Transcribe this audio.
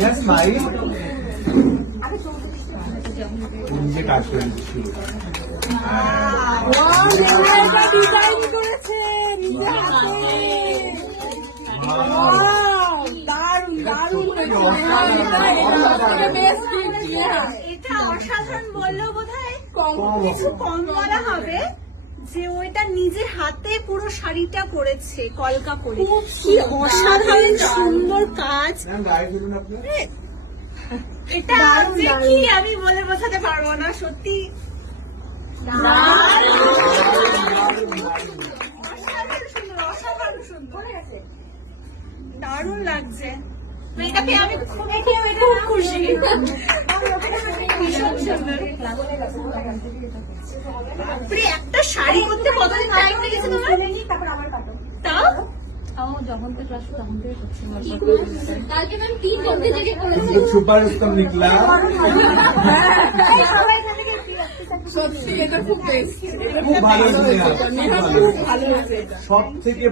Yes, smile. নিজে কাজ করে দিচ্ছি। ডিজাইন করেছে নিজে হাতে। দারুণ দারুণ এটা অসাধারণ বললেও বোধহয় কিছু কম বলা হবে যে ওইটা নিজের হাতে পুরো শাড়িটা করেছে কলকা করে। কি অসাধারণ সুন্দর কাজ। এটা যে কি আমি বলে বোঝাতে পারবো না, সত্যি অসাধারণ সুন্দর, দারুণ লাগছে। এটাকে আমি খুব খুশি। একটা শাড়ি করতে কতদিন টাইম লেগেছে তোমার? তাও যখন থেকে আসো তখন থেকে করছি। কালকে ম্যাম 3 ঘন্টা থেকে করেছি। Super star নিকলা। সত্যি এটা খুব বেস্ট, খুব ভালো হয়েছে। খুব ভালো হয়েছে। সব থেকে